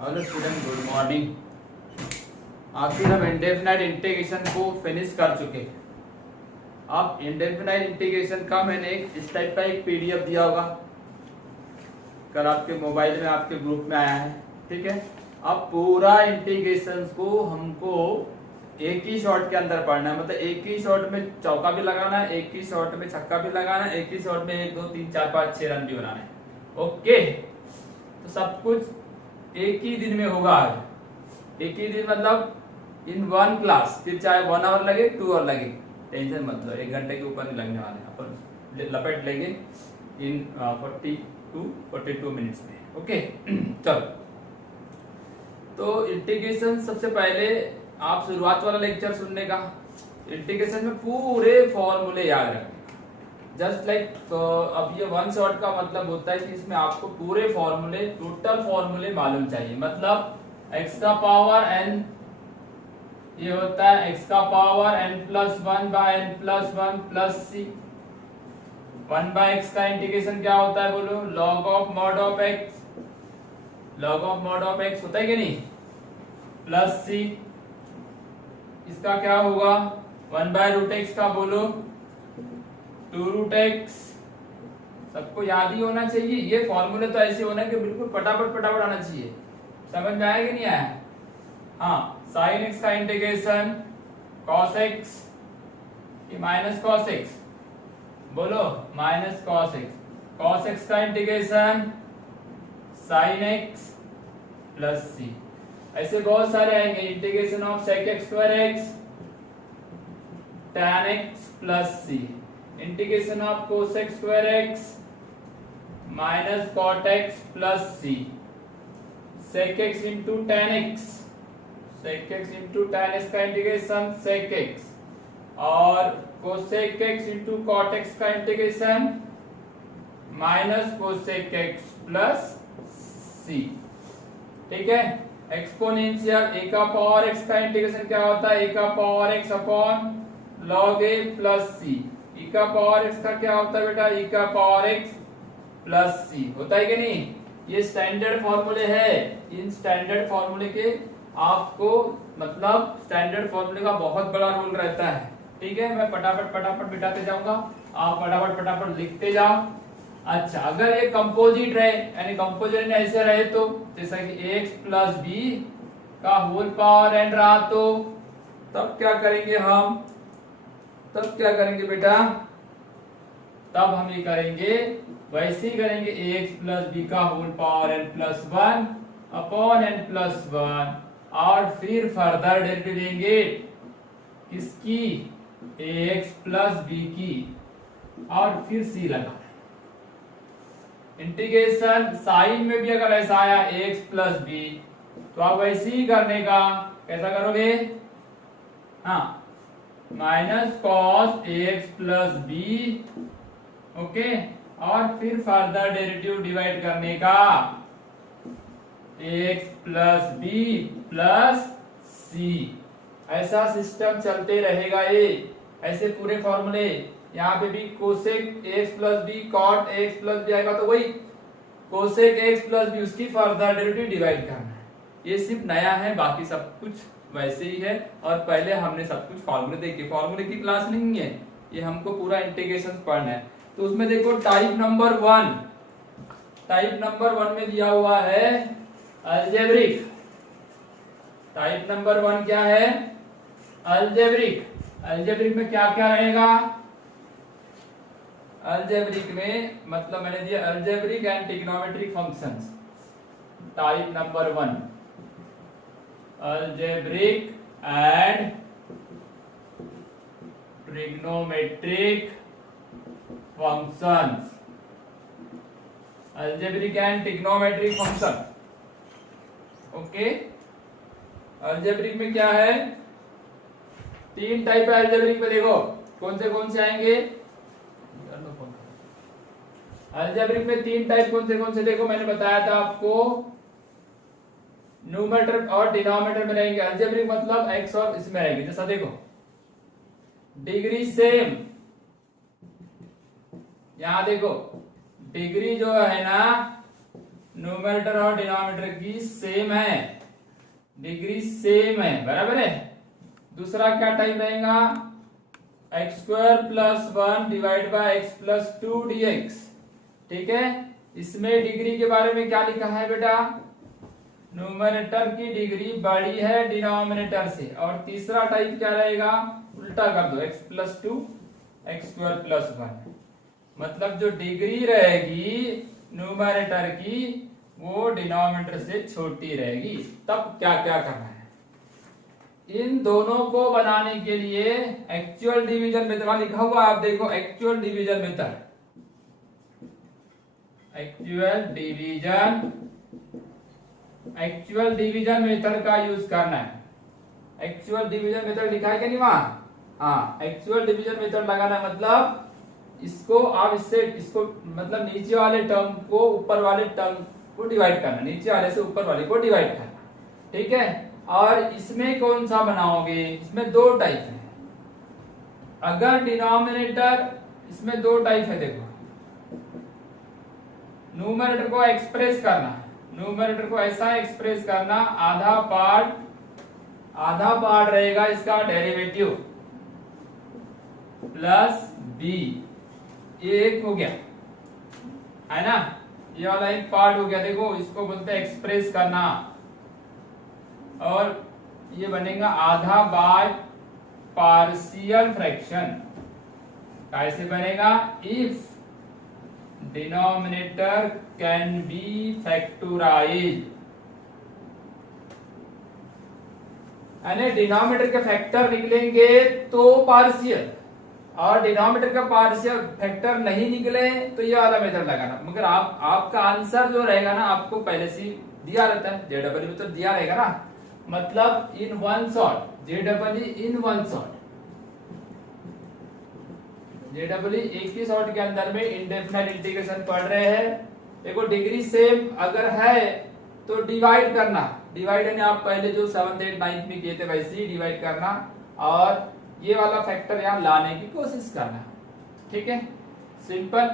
Hello student, good morning. आखिर हम indefinite integration को फिनिश कर चुके हैं। अब इंडेफिनाइट इंटीग्रेशन का मैंने इस टाइप का एक पीडीएफ दिया होगा, कल आपके मोबाइल में आपके ग्रुप में आया है। ठीक है, अब पूरा इंटीग्रेशन को हमको एक ही शॉट के अंदर पढ़ना है। मतलब एक ही शॉट में चौका भी लगाना है, एक ही शॉट में छक्का भी लगाना है, एक ही शॉट में 1 2 3 4 5 6 रन भी बनाना है। ओके, तो सब कुछ एक ही दिन में होगा। आज एक ही दिन मतलब इन वन क्लास, फिर चाहे 1 आवर लगे 2 आवर लगे, टेंशन मत लो, 1 घंटे के ऊपर नहीं लगने वाले। अपन लपेट लेंगे इन 42 मिनट्स में। ओके चलो, तो इंटीग्रेशन सबसे पहले आप शुरुआत वाला लेक्चर सुनने का। इंटीग्रेशन में पूरे फॉर्मूले याद रखने, जस्ट लाइक अब ये वन शॉट का मतलब होता है कि इसमें आपको पूरे फॉर्मूले, टोटल फॉर्मूले मालूम चाहिए। मतलब x का पावर n, ये होता है x का power n+1 bye n+1 plus c। 1/x का इंटीग्रेशन क्या होता है बोलो? log of mod of x, log of mod of x होता है कि नहीं, प्लस c। इसका क्या होगा? 1/√x का बोलो 2√x। सबको याद ही होना चाहिए। ये फॉर्मूले तो ऐसे होना कि बिल्कुल फटाफट आना चाहिए। समझ में आया कि नहीं आया? हाँ, sin x का इंटीग्रेशन cos x कि माइनस cos x, बोलो minus cos x। cos x का integration sin x plus c। ऐसे बहुत सारे आएंगे। Integration of sec x²x tan x plus c, integration of cos x² minus cot x plus c, sec x into tan x, sec x into tan x का integration sec x, और cosec x into cot x का integration minus cosec x plus c। ठीक है, exponential a का power x का integration क्या होता है? a का power x upon log a plus c। e का पावर x का क्या होता है बेटा? e का पावर x प्लस c होता है कि नहीं? ये स्टैंडर्ड फॉर्मूले है। इन स्टैंडर्ड फॉर्मूले के आपको मतलब स्टैंडर्ड फॉर्मूले का बहुत बड़ा रोल रहता है। ठीक है, मैं फटाफट बिठाते जाऊंगा, आप फटाफट लिखते जाओ। अच्छा, अगर ये कंपोजिट रहे, यानी कंपोजिट ऐसे रहे, तो जैसा कि ax प्लस बी का होल पावर n रहा, तो तब क्या करेंगे हम? तब क्या करेंगे बेटा? तब हम ये करेंगे, वैसे ही करेंगे ax प्लस बी का whole power n+1 upon n+1, और फिर फर्दर डेरिवेटिव देंगे किसकी? ax प्लस बी की, और फिर c लगा। इंटीग्रेशन साइन में भी अगर ऐसा आया ax प्लस बी, तो आप वैसे ही करने का। कैसा करोगे? हाँ, minus cos ax plus b, okay, और फिर फर्दर डेरिवेटिव डिवाइड करने का ax plus b plus c। ऐसा सिस्टम चलते रहेगा। ये ऐसे पूरे फॉर्मूले, यहाँ पे भी cosec x plus b cot x plus b आएगा, तो वही कोसेक x प्लस बी, उसकी फर्दर डेरिवेटिव डिवाइड करना है। ये सिर्फ नया है, बाकी सब कुछ वैसे ही है। और पहले हमने सब कुछ फॉर्मूले देखे, फॉर्मूले की क्लास नहीं है ये, हमको पूरा इंटीग्रेशन पढ़ना है। तो उसमें देखो टाइप नंबर 1, टाइप नंबर 1 में दिया हुआ है अलजेब्रिक। टाइप नंबर 1 क्या है? अलजेब्रिक। अलजेब्रिक में क्या क्या रहेगा? अलजेब्रिक में मतलब मैंने दिया algebraic and trigonometric functions. Type number 1 algebraic and trigonometric functions. Algebraic and trigonometric function, okay. Algebraic में क्या है? 3 टाइप है अलजेब्रिक में। देखो कौन से आएंगे? अलजेब्रिक में 3 टाइप कौन से? देखो मैंने बताया था आपको, न्यूमरेटर और डिनोमिनेटर में रहेंगे। अलजेब्रिक मतलब x और इसमें रहेंगे। जैसा देखो डिग्री सेम, यहां देखो डिग्री जो है ना न्यूमरेटर और डिनोमिनेटर की सेम है, डिग्री सेम है, बराबर है। दूसरा क्या टाइप रहेगा, x square plus 1 divide by x plus 2 dx। ठीक है, इसमें डिग्री के बारे में क्या लिखा है बेटा, न्यूमरेटर की डिग्री बड़ी है डिनोमिनेटर से। और तीसरा टाइप क्या रहेगा, उल्टा कर दो, x plus 2 x square plus 1, मतलब जो डिग्री रहेगी न्यूमरेटर की वो डिनोमिनेटर से छोटी रहेगी। तब क्या क्या करना है, इन दोनों को बनाने के लिए एक्चुअल डिवीजन मेथड लिखा हुआ आप देखो, actual division method, actual division method का यूज करना है। एक्चुअल डिवीजन मेथड लिखा है कि नहीं वहां, हाँ, एक्चुअल डिवीजन मेथड लगाना है, मतलब इसको आप इसको मतलब नीचे वाले टर्म को ऊपर वाले टर्म को डिवाइड करना, नीचे वाले से ऊपर वाले को डिवाइड करना। ठीक है, और इसमें कौन सा बनाओगे, इसमें दो टाइप है। अगर डिनोमिनेटर, इसमें दो टाइप है, देखो, न्यूमरेटर को एक्सप्रेस करना, न्यूमरेटर को ऐसा एक्सप्रेस करना, आधा पार्ट रहेगा इसका डेरिवेटिव प्लस बी, ये एक हो गया है ना, ये वाला एक पार्ट हो गया। देखो इसको बोलते हैं एक्सप्रेस करना, और ये बनेगा आधा बाय पार्शियल फ्रैक्शन। कैसे बनेगा, if denominator can be factorise, यानी डिनोमिनेटर के फैक्टर निकलेंगे तो पार्शियल, और डिनोमिनेटर का पार्शियल फैक्टर नहीं निकले तो ये वाला मेथड लगाना। मगर आपका आंसर जो रहेगा ना, आपको पहले से दिया रहता है, जेडब्ल्यू तो दिया रहेगा ना, मतलब in one shot, JW in one shot, JW एक ही शॉट के अंदर में इंडेफिनिट इंटीग्रेशन पढ़ रहे हैं। देखो डिग्री सेम अगर है तो डिवाइड करना, डिवाइड यानी आप पहले जो 7th 8th 9th में किए थे वैसे ही डिवाइड करना, और ये वाला फैक्टर यहां लाने की कोशिश करना। ठीक है, सिंपल,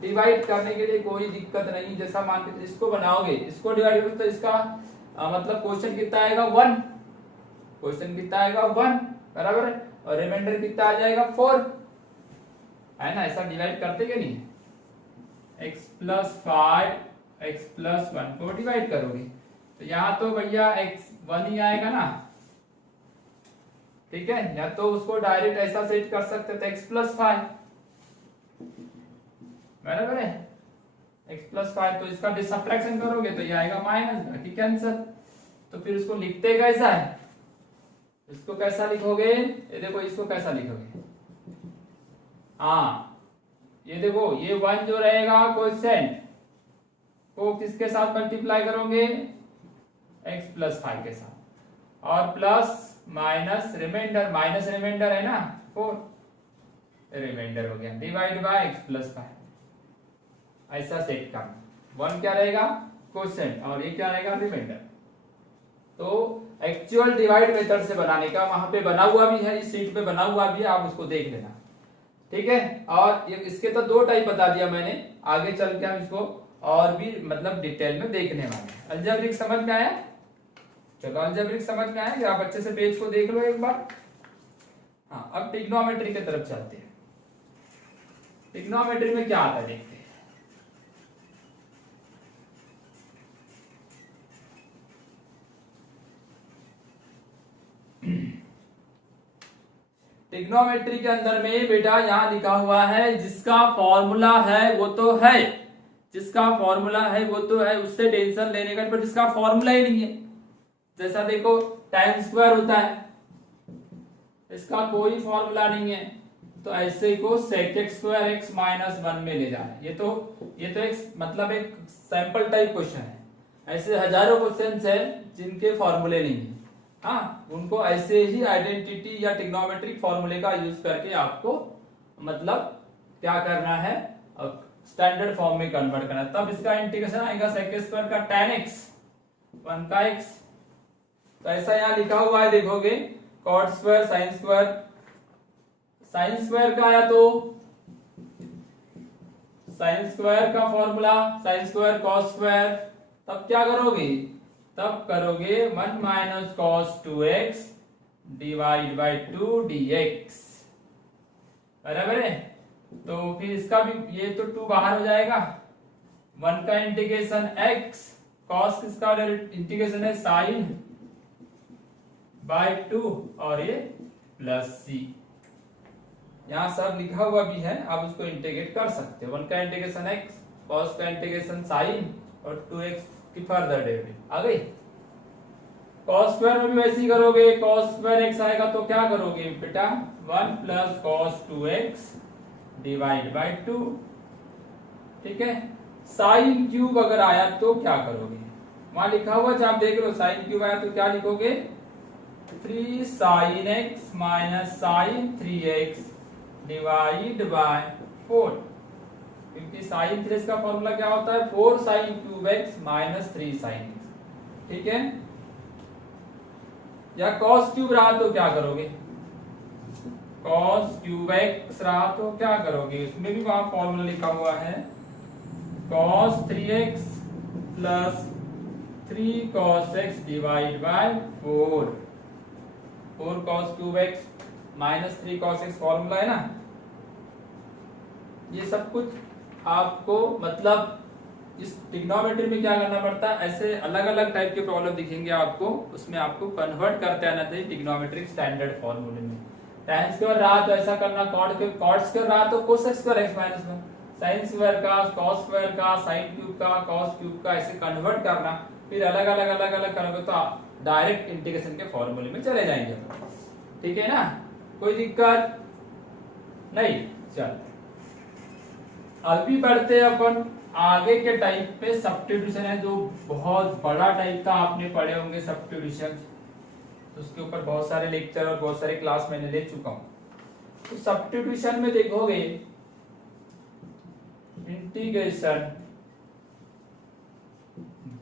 डिवाइड करने के लिए कोई दिक्कत नहीं। जैसा मान के इसको बनाओगे, इसको डिवाइड करोगे तो इसका मतलब क्वेश्चन कितना आएगा 1, क्वेश्चन कितना आएगा 1, बराबर है, और रिमाइंडर कितना आ जाएगा 4, है ना। ऐसा डिवाइड करते क्या नहीं, x प्लस 5 x प्लस 1 को डिवाइड करोगे तो यहाँ तो भैया x 1 ही आएगा ना। ठीक है, या तो उसको डायरेक्ट ऐसा सेट कर सकते थे x प्लस 5, बराबर है, x प्लस 5, तो इसका सब्ट्रैक्शन करोगे तो ये आएगा माइनस, बाकी कैंसिल। तो फिर उसको लिखते कैसा है, इसको कैसा लिखोगे, ये देखो इसको कैसा लिखोगे, हाँ ये देखो, ये 1 जो रहेगा कोएफिशिएंट को किसके साथ मल्टीप्लाई करोगे, x प्लस 5 के साथ, और plus minus remainder, minus remainder है ना 4, रिमाइंडर हो गया, डिवाइड बाय x प्लस 5, ऐसा सेट करना। 1 क्या रहेगा कोएफिशिएंट और ये क्या रहेगा रिमाइंडर। तो एक्चुअल डिवाइड मेथड से बनाने का वहां पे बना हुआ भी है, इस शीट पे बना हुआ भी है, आप उसको देख लेना। ठीक है, और इसके तो दो टाइप बता दिया मैंने, आगे चल के हम इसको और भी मतलब डिटेल में देखने वाले हैं। अलजेब्रिक समझ में आया, चलो अलजेब्रिक समझ में आया कि आप अच्छे से पेज को देख लो एक बार। हाँ, अब ट्रिग्नोमेट्री की तरफ चलते हैं। ट्रिग्नोमेट्री में क्या आता है देखते हैं। ट्रिग्नोमेट्री के अंदर में बेटा यहां लिखा हुआ है, जिसका फॉर्मूला है वो तो है, जिसका फॉर्मूला है वो तो है, उससे टेंशन लेने का, पर जिसका फॉर्मूला ही नहीं है। जैसा देखो टाइम स्क्वायर होता है, इसका कोई फॉर्मूला नहीं है, तो ऐसे को sec x square x minus 1 में ले जाना। ये तो एक मतलब एक सैंपल टाइप क्वेश्चन है। ऐसे हजारों क्वेश्चंस है जिनके फॉर्मूले नहीं है। हाँ, उनको ऐसे ही आइडेंटिटी या ट्रिग्नोमेट्रिक फॉर्मूले का यूज करके आपको मतलब क्या करना है, स्टैंडर्ड फॉर्म में कन्वर्ट करना है। तब इसका इंटीग्रेशन आएगा sec स्क्वायर का tan x 1 का x। तो ऐसा यहाँ लिखा हुआ है, देखोगे cot square sin square, sin square का आया तो साइन स्क्वायर का formula sine square cos square, तब क्या करोगे, तब करोगे 1 minus cos 2x divide by 2 dx, बराबर है। तो फिर इसका भी ये तो 2 बाहर हो जाएगा, 1 का इंटीग्रेशन x, कॉस किसका इंटीग्रेशन है साइन बाय 2 और ये प्लस सी, यहाँ सब लिखा हुआ भी है, आप उसको इंटीग्रेट कर सकते हो। 1 का इंटीग्रेशन x, कॉस का इंटीग्रेशन साइन और 2x की फर्दर डेरिवेटिव आ गई। कॉस स्क्वायर में भी वैसे ही करोगे, कॉस स्क्वायर x आएगा तो क्या करोगे बेटा 1 plus cos 2x divide by 2, ठीक है। साइन क्यूब अगर आया तो क्या करोगे, वहां लिखा हुआ जब आप देख लो साइन क्यूब आया तो क्या लिखोगे 3 sin x minus sine 3x divide by 4, क्योंकि साइन 3x का फॉर्मूला क्या होता है 4 sin cube x minus 3 sin x, ठीक है। या कॉस क्यूब रहा तो क्या करोगे, कॉस क्यूब x रहा तो क्या करोगे, उसमें भी वहां फॉर्मूला लिखा हुआ है cos 3x plus 3 cos x divide by 4, 4 cos cube x minus 3 cos x formula है ना। ये सब कुछ आपको मतलब इस ट्रिग्नोमेट्री में क्या करना पड़ता है, ऐसे अलग अलग टाइप के प्रॉब्लम दिखेंगे आपको, उसमें आपको कन्वर्ट करते आना चाहिए ट्रिग्नोमेट्रिक स्टैंडर्ड फॉर्मूले में। tan स्क्वायर रहा तो ऐसा करना, cot स्क्वायर रहा तो cos square x minus 1, sin square का, cos स्क्वायर का, sin क्यूब का, cos क्यूब का, ऐसे कन्वर्ट करना, फिर अलग अलग करोगे तो डायरेक्ट इंटीग्रेशन के फॉर्मूले में चले जाएंगे, ठीक है ना, कोई दिक्कत नहीं। चल अभी बढ़ते हैं अपन आगे के टाइप पे, सब्स्टिट्यूशन है जो बहुत बड़ा टाइप का आपने पढ़े होंगे सब्स्टिट्यूशन, तो उसके ऊपर बहुत सारे लेक्चर और बहुत सारे क्लास मैंने ले चुका हूं। तो सब्स्टिट्यूशन में देखोगे इंटीग्रेशन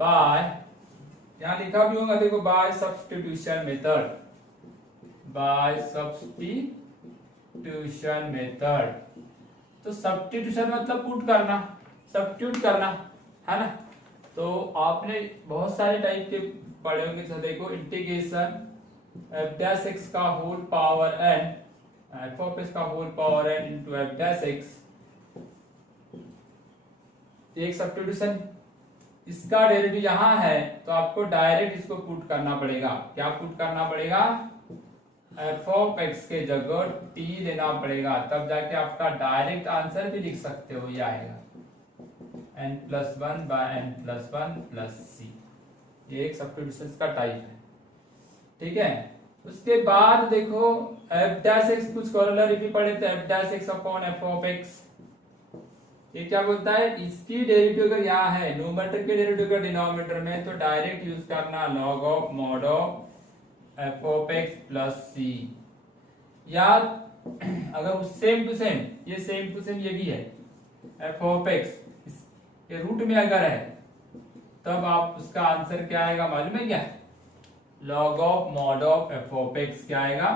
बाय, यहां लिखा भी होगा देखो by substitution method, by substitution method. तो सब्स्टिट्यूशन मतलब पुट करना, सब्स्टिट्यूट करना है ना। तो आपने बहुत सारे टाइप के पढ़े होंगे, तो देखो इंटीग्रेशन f dash x का whole power n, f of x का whole power n into f dash x, एक सब्स्टिट्यूशन, इसका डेरिवेटिव यहाँ है तो आपको डायरेक्ट इसको पुट करना पड़ेगा, क्या पुट करना पड़ेगा f of x के जगह t लेना पड़ेगा, तब जाके आपका डायरेक्ट आंसर भी लिख सकते हो, ये आएगा n+1 bye n+1 plus c, ये एक सब्स्टिट्यूशन का टाइप है, ठीक है। उसके बाद देखो f dash x कुछ कॉरोलरी भी पढ़े थे, f dash x upon f of x, ये क्या बोलता है, इसकी डेरिवेटिव अगर यहाँ है न्यूमरेटर के डेरिवेटिव का डिनोमिनेटर में, तो डायरेक्ट यूज करना log of mod of f of x plus c, या अगर सेम टू सेम, ये सेम टू सेम ये भी है f of x ये रूट में अगर है तब आप उसका आंसर क्या आएगा मालूम है क्या, log of mod of f of x क्या आएगा,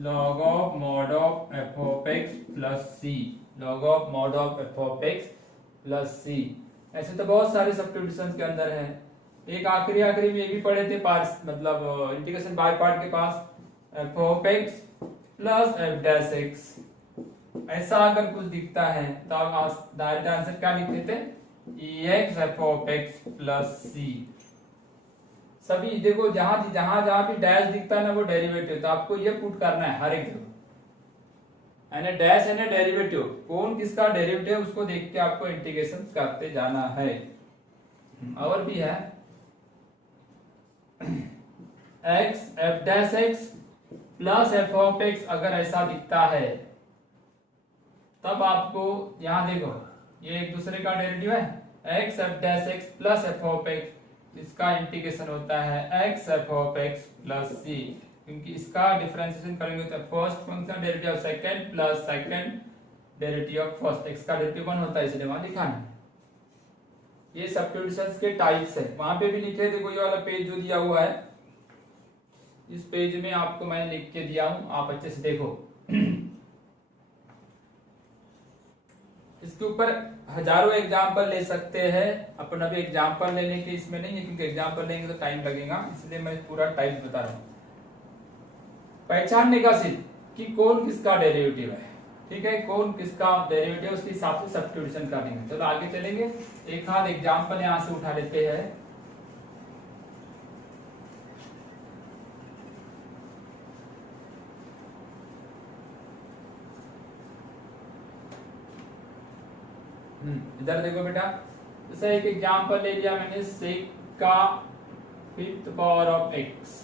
log of mod of f of x plus c, log of mod of f of x plus c। ऐसे तो बहुत सारे सब्स्टिट्यूशंस के अंदर है। एक आखिरी में ये भी पढ़े थे पार्ट्स, मतलब इंटीग्रेशन बाय पार्ट के पास f of x plus f dash x, ऐसा अगर कुछ दिखता है तो आप डायरेक्ट आंसर क्या लिख देते, ex f of x plus c। सभी देखो जहां भी डैश दिखता है ना वो डेरिवेटिव, तो आपको ये पुट करना है हर एक जगह, यानी डैश है ना डेरिवेटिव, कौन किसका डेरिवेटिव उसको देख के आपको इंटीग्रेशन करते जाना है। और भी है x f dash x plus f of x, अगर ऐसा दिखता है तब आपको यहां देखो ये एक दूसरे का डेरिवेटिव है x f dash x plus f of x, इसका इंटीग्रेशन होता है x f of x plus c, क्योंकि इसका डिफरेंशिएशन करेंगे तो first function derivative of second plus second derivative of first, x का डेरिवेटिव 1 होता है, इसलिए वहां लिखा है। ये सब्स्टिट्यूशंस के टाइप्स है, वहां पे भी लिखे, देखो ये वाला पेज जो दिया हुआ है, इस पेज में आपको मैंने लिख के दिया हूं, आप अच्छे से देखो। इसके ऊपर हजारों एग्जाम्पल ले सकते हैं अपन। अभी एग्जाम्पल लेने के इसमें नहीं है, क्योंकि एग्जाम्पल लेंगे तो टाइम लगेगा, इसलिए मैं पूरा टाइप बता रहा हूँ। पहचानने का सिद्ध कि कौन किसका डेरिवेटिव है, ठीक है, कौन किसका डेरिवेटिव, उसके हिसाब से सब्स्टिट्यूशन करेंगे। चलो आगे चलेंगे, एक आध एग्जाम्पल यहां से उठा लेते हैं। इधर देखो बेटा, जैसे एक एग्जांपल ले लिया मैंने, सेक का 5th पावर ऑफ x,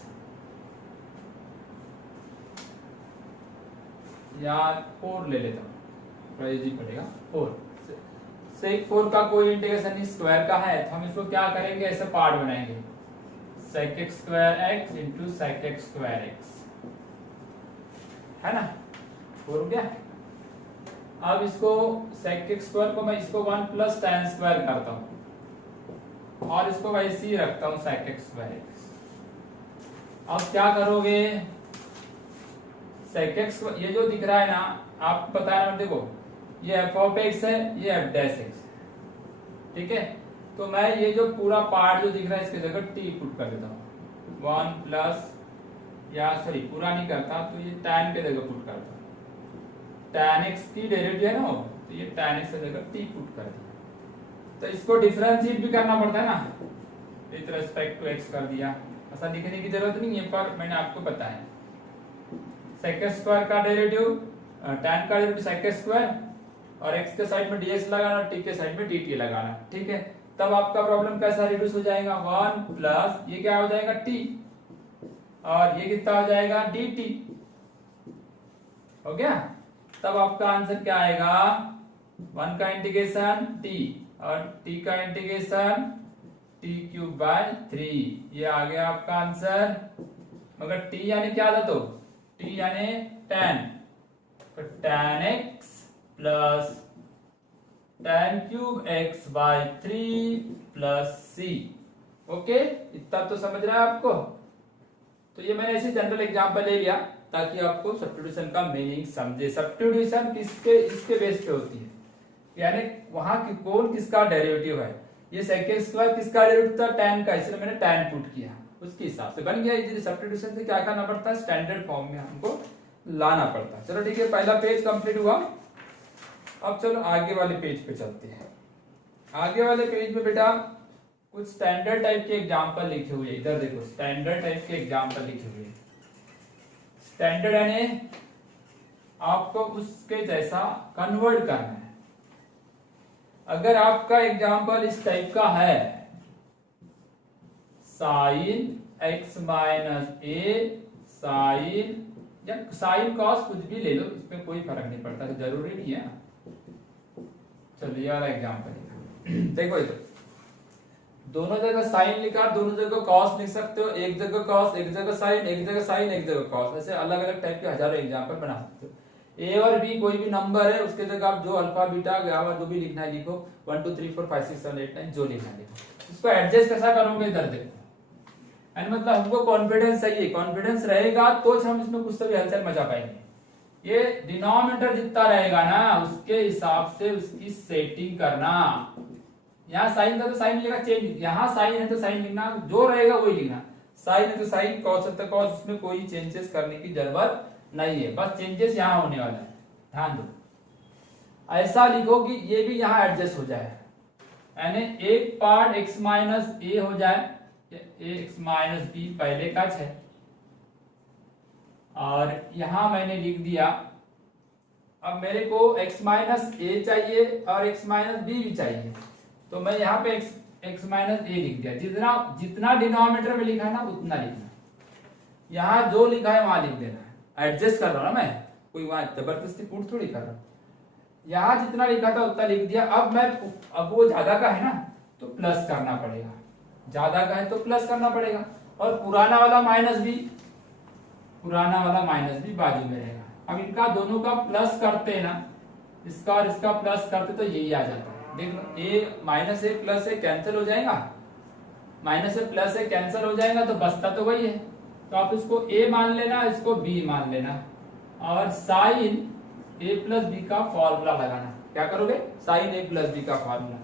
या 4 ले लेता हूं, थोड़ा इजी पड़ेगा। 4 सेक 4 का कोई इंटीग्रेशन स्क्वायर का है, तो हम इसको क्या करेंगे, ऐसे पार्ट बनाएंगे, sec x square x into sec x square x, है ना, 4 हो गया। अब इसको sec x स्क्वायर को मैं इसको 1 प्लस tan स्क्वायर करता हूं, और इसको वैसे ही रखता हूं sec x स्क्वायर x। अब क्या करोगे, sec x ये जो दिख रहा है ना, आप बता रहा हूं, देखो ये f ऑफ x है, ये f डैश x, ठीक है। तो मैं ये जो पूरा पार्ट जो दिख रहा है इसकी जगह t पुट कर देता हूं, 1 प्लस, या सॉरी पूरा नहीं करता, तो ये tan के जगह पुट करता हूं, tan x की डेरिवेटिव है ना, तो ये tan x की जगह t पुट कर दिया। तो इसको डिफरेंशिएट भी करना पड़ता है ना, विद रिस्पेक्ट टू x कर दिया, ऐसा लिखने की जरूरत नहीं है, पर मैंने आपको बताया sec x स्क्वायर का डेरिवेटिव, tan का डेरिवेटिव sec x स्क्वायर, और x के साइड में dx लगाना, t के साइड में dt लगाना, ठीक है। तब आपका प्रॉब्लम कैसा रिड्यूस हो जाएगा, 1 प्लस ये क्या हो जाएगा t, और ये कितना हो जाएगा dt, हो गया। तब आपका आंसर क्या आएगा, 1 का इंटीग्रेशन t और t का इंटीग्रेशन t क्यूब बाय 3, ये आ गया आपका आंसर। मगर t यानी क्या था, तो t यानी tan, तो tan x plus tan cube x by 3 plus c, okay, इतना तो समझ रहा है आपको। तो ये मैंने ऐसे जनरल एग्जांपल ले लिया ताकि आपको सब्स्टिट्यूशन का मीनिंग समझे। सब्स्टिट्यूशन किसके इसके बेस पे होती है, यानी वहां की कौन किसका डेरिवेटिव है। ये sec x स्क्वायर किसका डेरिवेटिव था, tan का, इसलिए मैंने tan पुट किया, उसके हिसाब से बन गया। इजीली सब्स्टिट्यूशन से क्या करना पड़ता है, स्टैंडर्ड फॉर्म में हमको लाना पड़ता है। चलो ठीक है, पहला पेज कंप्लीट हुआ। अब चलो आगे वाले पेज पे चलते हैं। आगे वाले पेज में बेटा कुछ स्टैंडर्ड टाइप के एग्जांपल लिखे हुए, इधर देखो स्टैंडर्ड टाइप के एग्जांपल लिखे हुए। स्टैंडर्ड यानी आपको उसके जैसा कन्वर्ट करना है। अगर आपका एग्जांपल इस टाइप का है, साइन x माइनस ए, साइन या साइन कॉस कुछ भी ले लो, इसमें कोई फर्क नहीं पड़ता, तो जरूरी नहीं है। चलिए ये वाला एग्जांपल देखो, इधर दोनों जगह साइन लिखा, दोनों जगह कॉस लिख सकते हो, एक जगह कॉस, एक जगह साइन, एक जगह साइन, एक जगह कॉस, ऐसे अलग अलग टाइप के हजारों एग्जांपल बना सकते हो। ए और बी कोई भी नंबर है, उसके जगह आप जो अल्फा बीटा गामा जो भी लिखना है लिखो, 1 2 3 4 5 6 7 8 9 जो लिखना है लिखो। इसको एडजस्ट कैसा करोगे, इधर देखो, एंड मतलब हमको कॉन्फिडेंस चाहिए, कॉन्फिडेंस रहेगा तो हम इसमें कुछ तो भी हलचल मचा पाएंगे। ये डिनोमिनेटर जितना रहेगा ना, उसके हिसाब से उसकी सेटिंग करना। यहाँ साइन था तो साइन लिखा, चेंज, यहाँ साइन है तो साइन लिखना, जो रहेगा वही लिखना। साइन है तो साइन, कॉस है तो कॉस, उसमें कोई चेंजेस करने की जरूरत नहीं है, बस चेंजेस यहाँ होने वाला है, ध्यान दो। ऐसा लिखो कि ये भी यहाँ एडजस्ट हो जाए, यानी एक पार्ट x माइनस ए हो जाए, x माइनस बी पहले का है, और यहां मैंने लिख दिया। अब मेरे को x माइनस ए चाहिए और x माइनस बी भी चाहिए, तो मैं यहाँ पे x माइनस ए लिख दिया। जितना जितना डिनोमिनेटर में लिखा है ना उतना लिखना, यहाँ जो लिखा है वहां लिख देना। एडजस्ट कर रहा हूं ना मैं, कोई वहां जबरदस्ती पुट थोड़ी कर रहा हूं। यहाँ जितना लिखा था उतना लिख दिया। अब वो ज्यादा का है ना, तो प्लस करना पड़ेगा, ज्यादा का है तो प्लस करना पड़ेगा। और पुराना वाला माइनस भी, पुराना वाला माइनस भी बाजू में रहेगा। अब इनका दोनों का प्लस करते हैं ना, इसका और इसका प्लस करते तो यही आ जाता है। देख लो, ए माइनस ए प्लस ए कैंसिल हो जाएगा, माइनस ए प्लस ए कैंसिल हो जाएगा, तो बचता तो वही है। तो आप इसको ए मान लेना, इसको बी मान लेना, और साइन ए प्लस बी का फॉर्मूला लगाना। क्या करोगे, साइन ए प्लस बी का फॉर्मूला,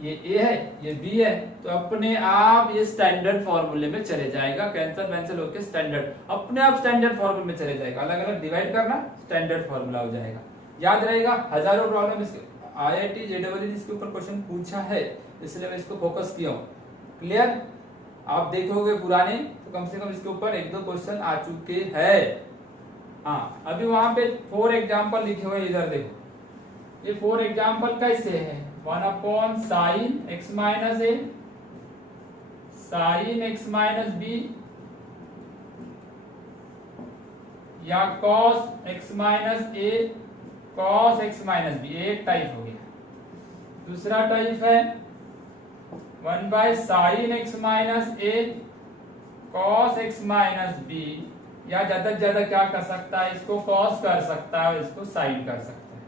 ये ए है ये बी है, तो अपने आप ये स्टैंडर्ड फॉर्मूले में चले जाएगा, कैंसिल वैंसिल होकर स्टैंडर्ड अपने आप स्टैंडर्ड फॉर्मूले में चले जाएगा, अलग अलग डिवाइड करना स्टैंडर्ड फॉर्मूला हो जाएगा। याद रहेगा, हजारों प्रॉब्लम इसके IIT JEE इसके ऊपर क्वेश्चन पूछा है, इसलिए मैं इसको फोकस किया हूँ। क्लियर, आप देखोगे पुराने तो कम से कम इसके ऊपर 1-2 क्वेश्चन आ चुके हैं। हाँ, अभी वहां पे 4 एग्जाम्पल लिखे हुए, इधर देखो, ये 4 एग्जाम्पल कैसे है, 1 साइन x माइनस ए, साइन x माइनस बी, या cos x माइनस ए, cos x माइनस बी, एक टाइप हो गया। दूसरा टाइप है 1 साइन x माइनस ए, cos x माइनस बी, या ज्यादा से ज्यादा क्या कर सकता है, इसको cos कर सकता है, इसको sin कर सकता है।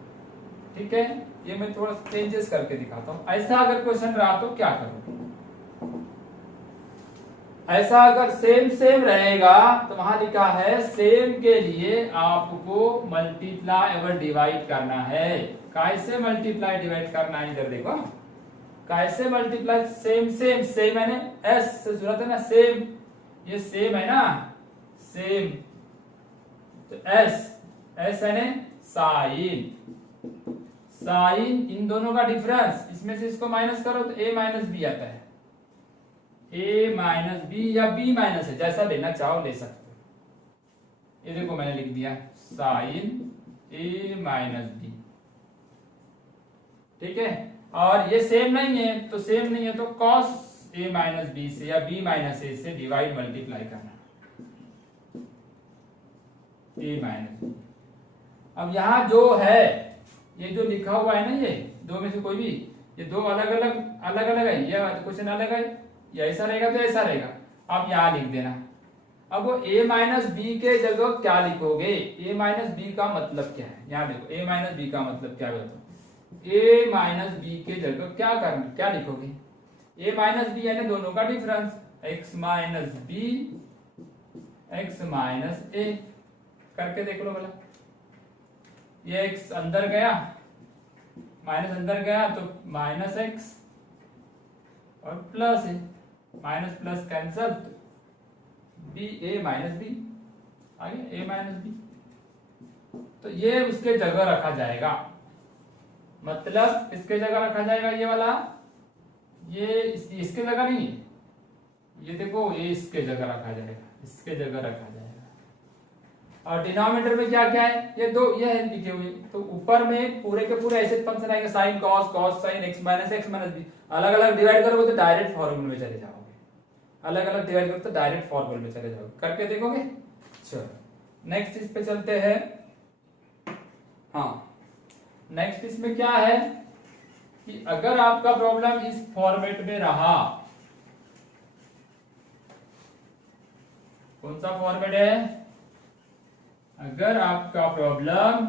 ठीक है, ये मैं थोड़ा चेंजेस करके दिखाता हूं। ऐसा अगर क्वेश्चन रहा तो क्या करोगे, ऐसा अगर सेम सेम रहेगा तो वहां लिखा है सेम के लिए आपको मल्टीप्लाई और डिवाइड करना है। कैसे मल्टीप्लाई डिवाइड करना है, इधर देखो, कैसे मल्टीप्लाई, सेम सेम, सेम है ना, एस से जरूरत है ना, सेम, ये सेम है ना, सेम, तो एस है ना, साइन, साइन इन दोनों का डिफरेंस, इसमें से इसको माइनस करो तो a माइनस बी आता है, a माइनस बी या b माइनस है, जैसा लेना चाहो ले सकते हो। ये देखो मैंने लिख दिया साइन a माइनस बी, ठीक है, और ये सेम नहीं है तो सेम नहीं है तो cos a माइनस बी से या b माइनस a से डिवाइड मल्टीप्लाई करना, a माइनस बी। अब यहां जो है, ये जो लिखा हुआ है ना, ये दो में से कोई भी, ये दो अलग अलग है, ये क्वेश्चन अलग है, ये ऐसा रहेगा तो ऐसा रहेगा, आप यहां लिख देना। अब वो a माइनस बी के जगह क्या लिखोगे, a माइनस बी का मतलब क्या है, यहाँ देखो a माइनस बी का मतलब क्या है, a माइनस बी के जगह क्या करना, क्या लिखोगे, a माइनस बी यानी दोनों का difference, x minus b, x minus a, करके देख लो भला, ये x अंदर गया, माइनस अंदर गया तो माइनस x और प्लस है, minus plus cancel, b a minus b आगे, a माइनस बी, तो ये उसके जगह रखा जाएगा, मतलब इसके जगह रखा जाएगा, ये वाला, ये इसके जगह नहीं, ये देखो ये इसके जगह रखा जाएगा, इसके जगह रखा जाएगा। और डिनोमिनेटर में क्या क्या है, ये दो, ये है लिखे हुए, तो ऊपर में पूरे के पूरे ऐसे फंक्शन आएगा, sine cos, cos sine, x minus b, अलग अलग डिवाइड करोगे तो डायरेक्ट फॉर्मूले में चले जाओगे, अलग अलग डिवाइड करोगे तो डायरेक्ट फॉर्मूले में चले जाओगे, करके देखोगे। चलो नेक्स्ट इस पे चलते हैं। हाँ, नेक्स्ट इसमें क्या है कि अगर आपका प्रॉब्लम इस फॉर्मेट में रहा, कौन सा फॉर्मेट है, अगर आपका प्रॉब्लम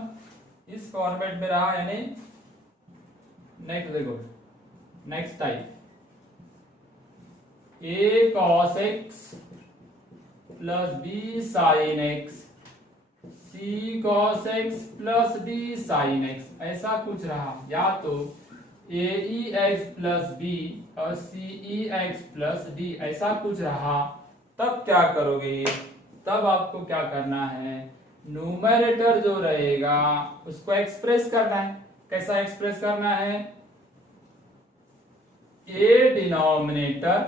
इस फॉर्मेट में रहा, यानी नेक्स्ट देखो, next type, a cos x plus b sin x, c cos x plus d sin x, ऐसा कुछ रहा, या तो aex प्लस b और cex प्लस d, ऐसा कुछ रहा, तब क्या करोगे, तब आपको क्या करना है, न्यूमरेटर जो रहेगा उसको एक्सप्रेस करना है। कैसा एक्सप्रेस करना है, a denominator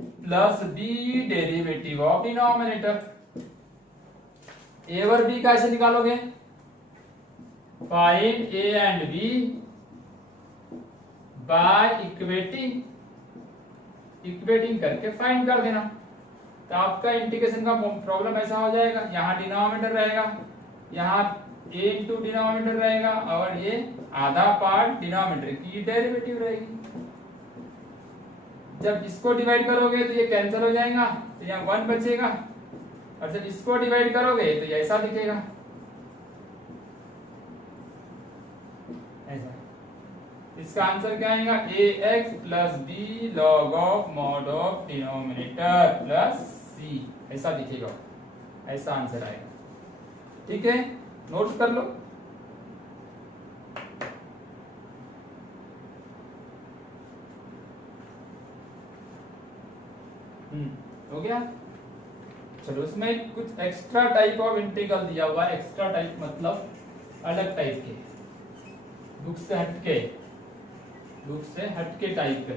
plus b derivative of denominator. a और b कैसे निकालोगे, find a and b by equating करके फाइंड कर देना, तो आपका इंटीग्रेशन का प्रॉब्लम ऐसा हो जाएगा, यहाँ डिनोमिनेटर रहेगा, यहाँ a इंटू डिनोमिनेटर रहेगा, और ये आधा पार्ट डिनोमिनेटर की डेरिवेटिव रहेगी। जब इसको डिवाइड करोगे तो ये कैंसिल हो जाएगा, तो यहाँ 1 बचेगा, और जब इसको डिवाइड करोगे तो ये ऐसा दिखेगा, ऐसा। इसका आंसर क्या आएगा, ax plus b log of mod of denominator plus c, ऐसा दिखेगा, ऐसा आंसर आएगा। ठीक है, नोट कर लो। हो गया। चलो उसमें कुछ एक्स्ट्रा टाइप ऑफ इंटीग्रल दिया हुआ है। एक्स्ट्रा टाइप मतलब अलग टाइप के, बुक से हटके टाइप के।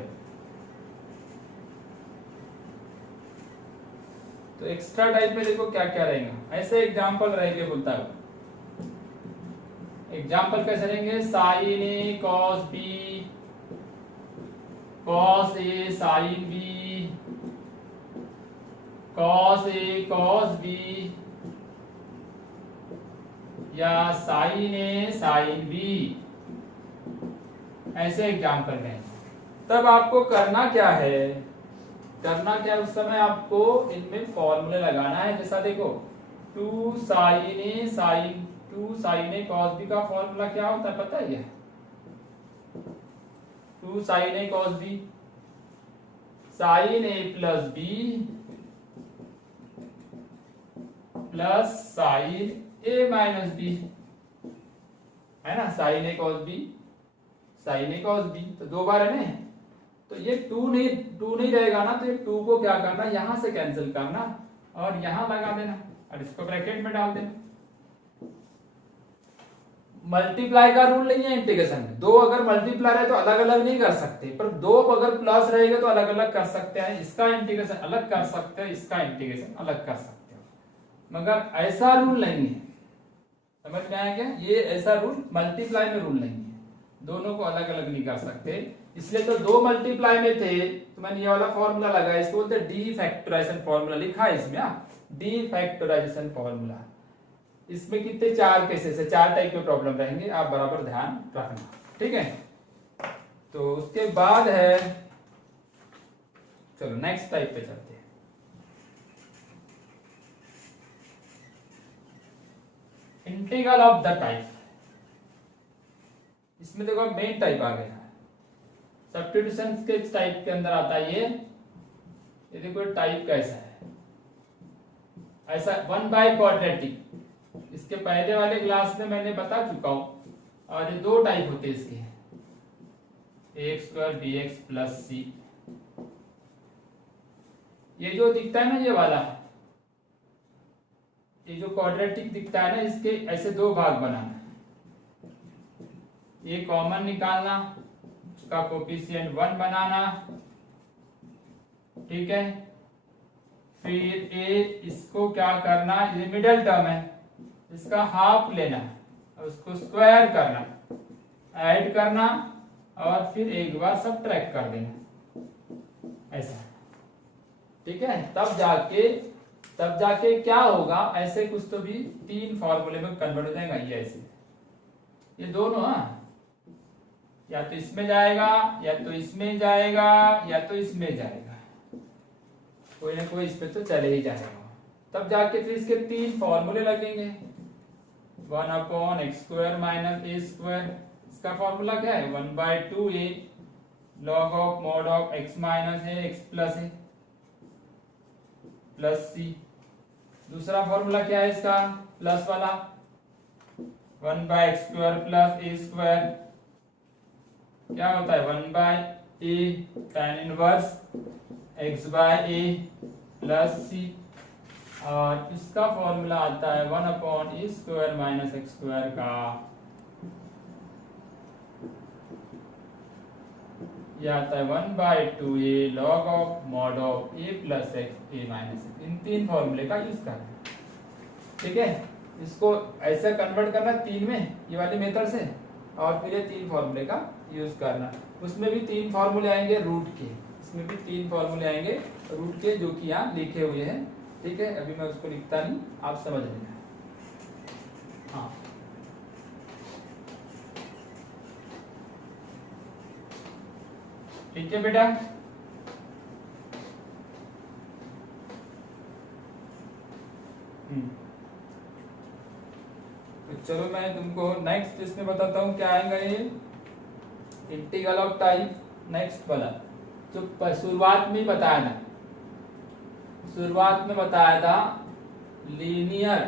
तो एक्स्ट्रा टाइप में देखो क्या क्या रहेगा। ऐसे एग्जांपल रहेंगे, बोलता है एग्जाम्पल कैसे रहेंगे, sign A cos B, cos A sine B, cos A cos B, या साइन ए साइन बी, ऐसे एग्जाम्पल में। तब आपको करना क्या है, उस समय आपको इनमें फॉर्मूले लगाना है। जैसा देखो 2 साइन ए कॉस बी का फॉर्मूला क्या होता है पता है? 2 साइन ए कॉस बी, साइन ए प्लस बी प्लस साइन ए माइनस बी, है ना। साइन ए कॉस बी, साइन ए कॉस बी, तो 2 बार है ना। तो ये 2 नहीं रहेगा ना, तो ये 2 को क्या करना, यहां से कैंसिल करना और यहां लगा देना और इसको ब्रैकेट में डाल देना। मल्टीप्लाई का रूल नहीं है इंटीग्रेशन में। 2 अगर मल्टीप्लाई है तो अलग अलग नहीं कर सकते, पर 2 अगर प्लस रहेगा तो अलग अलग कर सकते हैं। इसका इंटीग्रेशन अलग कर सकते हैं, इसका इंटीग्रेशन अलग कर सकते हो, मगर ऐसा रूल नहीं है। समझ में आया क्या? ये ऐसा रूल मल्टीप्लाई में रूल नहीं है, दोनों को अलग अलग नहीं कर सकते। इसलिए तो 2 मल्टीप्लाई में थे तो मैंने ये वाला फॉर्मूला लगाया, इसको बोलते हैं डी फैक्टराइजेशन फॉर्मूला, लिखा है इसमें डी फैक्टराइजेशन फॉर्मूला। इसमें कितने 4 केसेस है, 4 टाइप के प्रॉब्लम रहेंगे, आप बराबर ध्यान रखना, ठीक है। तो उसके बाद है, चलो नेक्स्ट टाइप पे चलते हैं। Integral of the type. इसमें देखो मेन टाइप आ गया, सब्स्टिट्यूशन के टाइप के अंदर आता है ये देखो टाइप कैसा है, ऐसा 1 बाय क्वाड्रेटिक। इसके पहले वाले क्लास में मैंने बता चुका हूं। और ये 2 टाइप होते हैं इसके, ax² bx प्लस c। ये जो दिखता है ना ये वाला, ये जो क्वाड्रेटिक दिखता है ना, इसके ऐसे 2 भाग बनाना, ये कॉमन निकालना, उसका कोफिशिएंट 1 बनाना, ठीक है। फिर ए इसको क्या करना, ये मिडिल टर्म है, इसका हाफ लेना और उसको स्क्वायर करना, ऐड करना और फिर एक बार सबट्रैक्ट कर देना, ऐसा, ठीक है। तब जाके क्या होगा, ऐसे कुछ तो भी 3 फॉर्मूले में कन्वर्ट हो जाएगा। ये ऐसे, ये दोनों या तो इसमें जाएगा, या तो इसमें जाएगा, या तो इसमें जाएगा, कोई ना कोई इस पे तो चले ही जाएगा। तब जाके फिर इसके 3 फॉर्मूले लगेंगे। 1/x² माइनस a², इसका फॉर्मूला क्या है, 1/2a log of mod of x minus a x plus a plus c। दूसरा फॉर्मूला क्या है इसका, प्लस वाला, 1/x² प्लस a², क्या होता है 1/a tan inverse x/a plus c। और इसका फॉर्मूला आता है 1/a² माइनस x² का, यह आता है 1/2a log of mod of a plus x a minus x। इन 3 फॉर्मूले का यूज करना, ठीक है। इसको ऐसे कन्वर्ट करना 3 में, ये वाली मेथड से, और फिर ये 3 फॉर्मूले का यूज करना। उसमें भी 3 फॉर्मूले आएंगे रूट के, इसमें भी 3 फॉर्मूले आएंगे रूट के, जो कि यहाँ लिखे हुए हैं, ठीक है। अभी मैं उसको लिखता नहीं, आप समझ लेना। हाँ, ठीक है बेटा। तो चलो मैं तुमको नेक्स्ट इसमें बताता हूँ क्या आएगा, ये इंटीग्रल ऑफ टाइप नेक्स्ट वाला, जो शुरुआत में बताया था, linear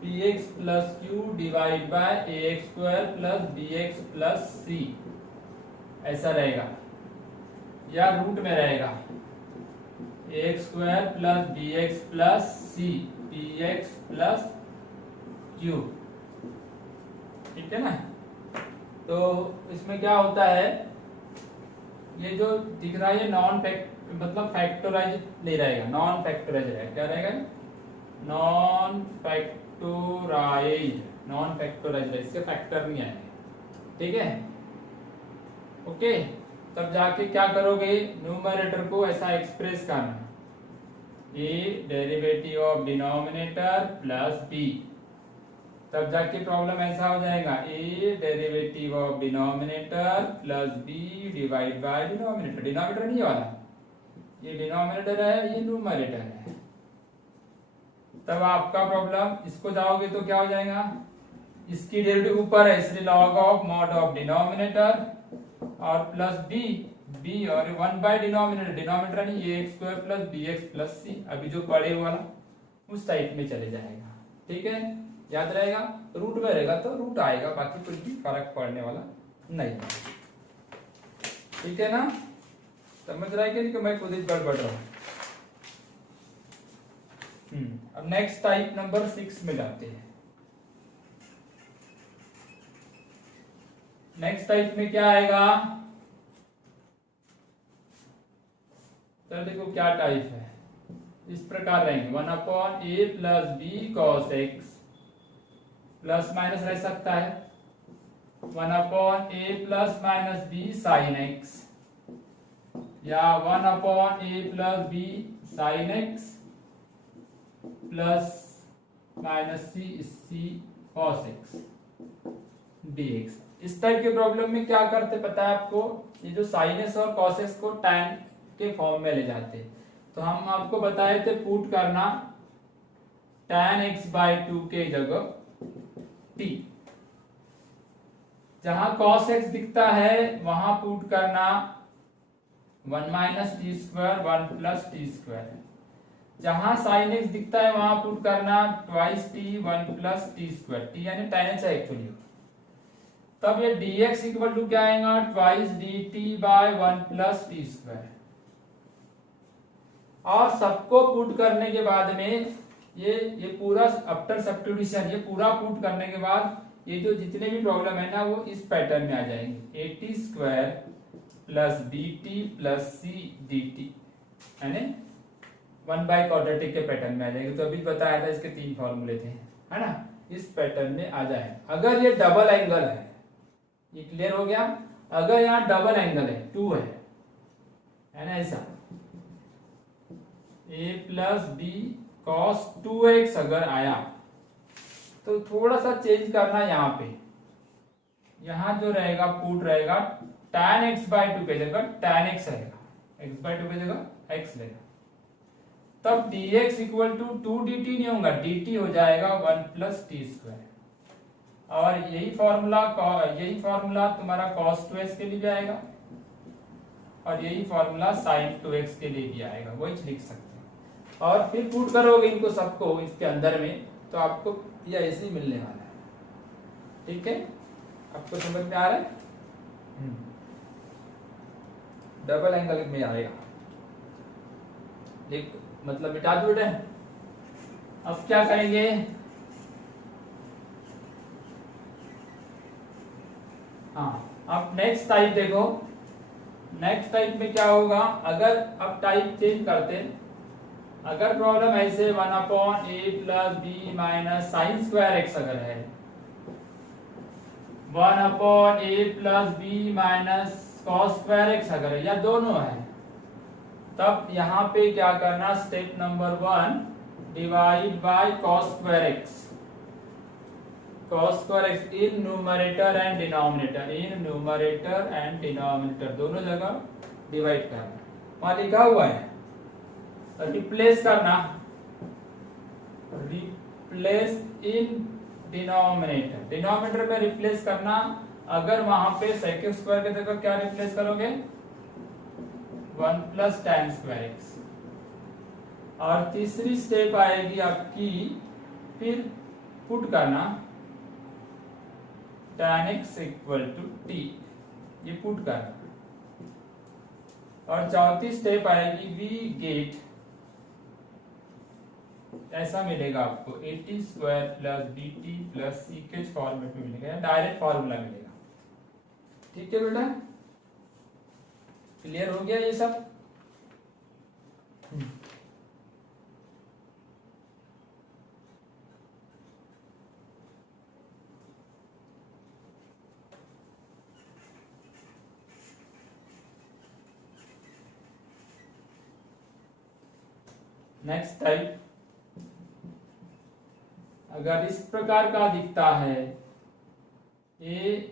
px plus q divide by ax² plus bx plus c, ऐसा रहेगा, या रूट में रहेगा, x square plus B x plus c p x plus q. ठीक है ना। तो इसमें क्या होता है, ये जो दिख रहा है ये नॉन फैक्ट मतलब फैक्टराइज नहीं रहेगा, नॉन फैक्टराइज रहेगा। क्या रहेगा? नॉन फैक्टराइज, नॉन फैक्टराइज, इससे फैक्टर नहीं आएंगे। ठीक है, ओके। तब जाके क्या करोगे, न्यूमरेटर को ऐसा एक्सप्रेस करना, a derivative of denominator plus b. तब जाके प्रॉब्लम ऐसा हो जाएगा, a derivative of denominator plus b divide by denominator. Denominator नहीं वाला, ये डिनोमिनेटर है, ये न्यूमरेटर है। तब आपका प्रॉब्लम, इसको जाओगे तो क्या हो जाएगा, इसकी डेरिवेटिव ऊपर है इसलिए log of mod of denominator और प्लस बी, बी और 1 बाय डिनोमिनेटर, डिनोमिनेटर नहीं, A X square plus B x plus C. अभी जो पढ़े वाला उस टाइप में चले जाएगा। ठीक है, याद रहेगा। रूट में रहेगा तो रूट आएगा, बाकी कुछ भी फर्क पड़ने वाला नहीं। ठीक है ना, समझ रहा है कि नहीं कि मैं खुद ही गड़बड़ रहा हूं। अब नेक्स्ट टाइप नंबर 6 में जाते हैं। नेक्स्ट टाइप में क्या आएगा, तो देखो क्या टाइप है, इस प्रकार रहेंगे 1 upon A plus B cos X, plus minus रह सकता है 1 upon A plus minus B sine X, या 1 upon A plus B sine X plus minus C cos X dx। इस टाइप के प्रॉब्लम में क्या करते पता है आपको, ये जो साइन एक्स और कॉस एक्स को tan के फॉर्म में ले जाते। तो हम आपको बताए थे पुट करना tan x/2 के जगह t, जहां cos x दिखता है वहां पुट करना 1 minus T square 1 plus T square. जहां sin x दिखता है वहां पुट करना twice T 1 plus T square, T यानी tan x है एक्चुअली। तब ये dx इक्वल टू क्या आएगा, twice dt by 1 plus T square. और सबको पुट करने के बाद में ये पूरा आफ्टर सब्स्टिट्यूशन, ये पूरा पुट करने के बाद ये जो जितने भी प्रॉब्लम है ना वो इस पैटर्न में आ जाएंगे, A T square plus B T plus C D T, यानी 1 बाय क्वाड्रेटिक के पैटर्न में आ जाएंगे। तो अभी बताया था इसके 3 फॉर्मूले थे, है ना, इस पैटर्न में आ जाए। अगर ये डबल एंगल है, ये क्लियर हो गया। अगर यहाँ डबल एंगल है 2 है ना, ऐसा a plus B cos 2x अगर आया तो थोड़ा सा चेंज करना, यहाँ पे यहाँ जो रहेगा पुट रहेगा tan x/2 के जगह tan x रहेगा, x/2 के जगह x रहेगा। तब dx इक्वल टू 2dt नहीं होगा, dt हो जाएगा 1 प्लस टी स्क्वायर। और यही फॉर्मूला तुम्हारा cos 2x के लिए भी आएगा और यही फॉर्मूला sin 2x के लिए भी आएगा, वही लिख सकते हैं। और फिर पुट करोगे इनको सबको इसके अंदर में तो आपको ये ऐसे ही मिलने वाला है। ठीक है, आपको समझ में आ रहा है, डबल एंगल में आएगा। एक मतलब मिटा दो बेटा। अब क्या करेंगे, हाँ अब नेक्स्ट टाइप देखो। नेक्स्ट टाइप में क्या होगा, अगर अब टाइप चेंज करते, अगर प्रॉब्लम ऐसे 1 upon A plus B minus sine square X अगर है, 1 upon A plus B minus cos square X अगर है, या दोनों है, तब यहाँ पे क्या करना, step number 1 divide by cos square x, cos square x in numerator and denominator, in numerator and denominator दोनों जगह डिवाइड करना। वहां लिखा हुआ है रिप्लेस करना, रिप्लेस इन डिनोमिनेटर, डिनोमिनेटर में रिप्लेस करना। अगर वहां पे sec स्क्वायर के जगह क्या रिप्लेस करोगे, 1 प्लस tan स्क्वायर एक्स। और तीसरी स्टेप आएगी आपकी, फिर पुट करना tan x equal to t, ये पुट करना। और चौथी स्टेप आएगी वी गेट ऐसा मिलेगा आपको AT square plus BT plus सीकेज फॉर्मेट में मिलेगा, या डायरेक्ट फॉर्मूला मिलेगा। ठीक है बेटा, क्लियर हो गया ये सब? नेक्स्ट टाइप, अगर इस प्रकार का दिखता है A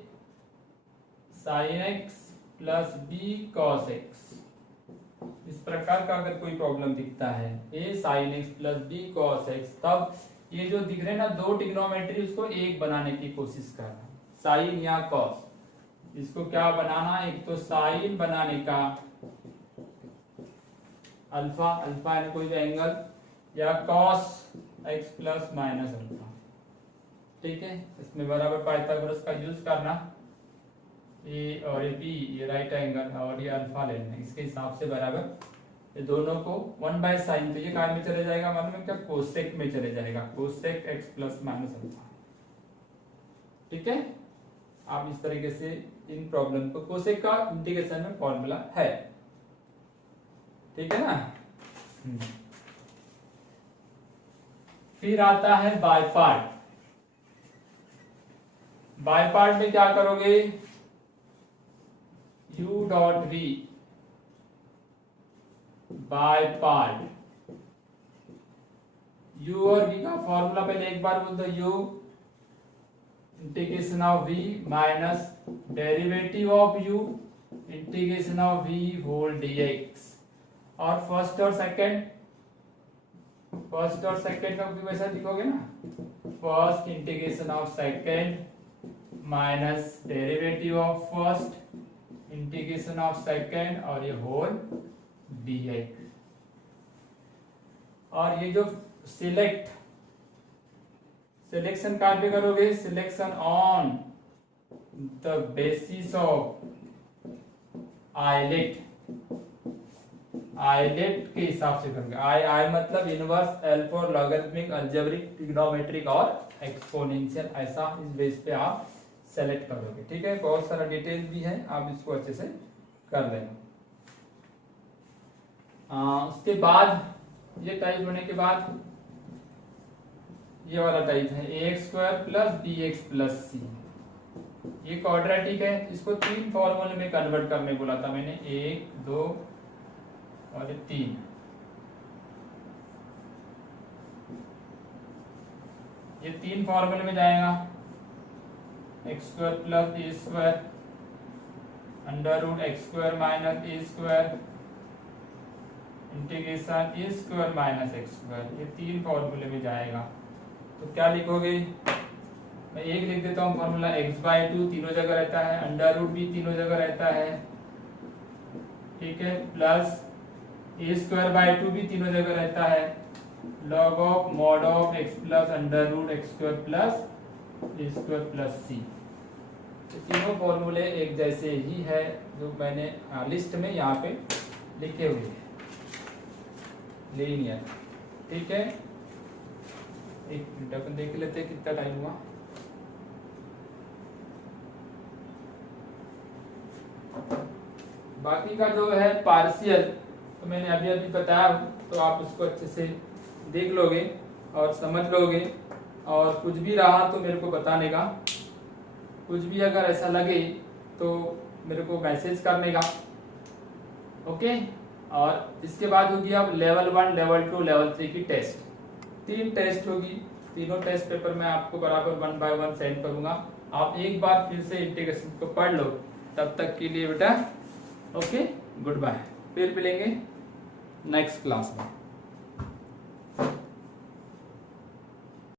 sin x plus B cos x, इस प्रकार का अगर कोई प्रॉब्लम दिखता है A sin x plus B cos x, तब ये जो दिख रहे हैं ना दो ट्रिग्नोमेट्री, उसको एक बनाने की कोशिश करना, साइन या कॉस। इसको क्या बनाना, एक तो साइन बनाने का अल्फा, अल्फा यानी कोई भी एंगल, या cos x plus minus alpha. ठीक है, इसमें बराबर पाइथागोरस का यूज करना, ए और ए बी ये राइट एंगल और ये अल्फा लेना, इसके हिसाब से बराबर ये दोनों को 1/sin, तो ये काय में चले जाएगा, मालूम है क्या, कोसेक में चले जाएगा, cosec x plus minus alpha. ठीक है, आप इस तरीके से इन प्रॉब्लम को, कोसेक का इंटीग्रेशन में फॉर्मूला है। ठीक है ना। फिर आता है बाय पार्ट। बाय पार्ट में क्या करोगे, u dot v by part, u और v का फॉर्मूला पहले एक बार बोल दो, u integration of v minus derivative of u integration of v whole dx, और फर्स्ट और सेकंड का भी वैसा लिखोगे ना, first integration of second minus derivative of first integration of second, और ये होल dx। और ये जो सिलेक्शन कार्ड भी करोगे, selection on the basis of ILATE, ILATE के हिसाब से करेंगे। आई मतलब inverse, L for logarithmic, algebraic, trigonometric और एक्सपोनेंशियल, ऐसा इस बेस पे आप सेलेक्ट करोगे। ठीक है, बहुत सारा डिटेल भी है, आप इसको अच्छे से कर लेना। उसके बाद ये टाइप होने के बाद ये वाला टाइप है ax square plus bx plus c, ये क्वाड्रेटिक है, इसको तीन फॉर्मूले में कन्वर्ट करने बोला था मैंने, 1 2 और 3। ये तीन फॉर्मूले में जाएगा, X square plus A square under root X square minus A square integration A square minus X square, ये तीन फॉर्मूले में जाएगा। तो क्या लिखोगे, मैं एक लिख देता हूँ फॉर्मूला, x/2 तीनों जगह रहता है, अंडर रूट भी तीनों जगह रहता है, ठीक है, प्लस a²/2 भी तीनों जगह रहता है, log of mod of x plus under root X square plus A square plus C. तीनों फॉर्मूले एक जैसे ही है जो मैंने लिस्ट में यहाँ पे लिखे हुए हैं, लीनियर। ठीक है, एक मिनट अपन देख लेते हैं कितना टाइम हुआ। बाकी का जो है पार्शियल तो मैंने अभी अभी बताया, तो आप उसको अच्छे से देख लोगे और समझ लोगे, और कुछ भी रहा तो मेरे को बताने का, कुछ भी अगर ऐसा लगे तो मेरे को मैसेज करने का। ओके, और इसके बाद होगी अब लेवल 1, लेवल 2, लेवल 3 की टेस्ट। 3 टेस्ट होगी, तीनों टेस्ट पेपर मैं आपको बराबर 1 बाय 1 सेंड करूंगा। आप एक बार फिर से इंटीग्रेशन को पढ़ लो। तब तक के लिए बेटा ओके, गुड बाय, फिर मिलेंगे नेक्स्ट क्लास में।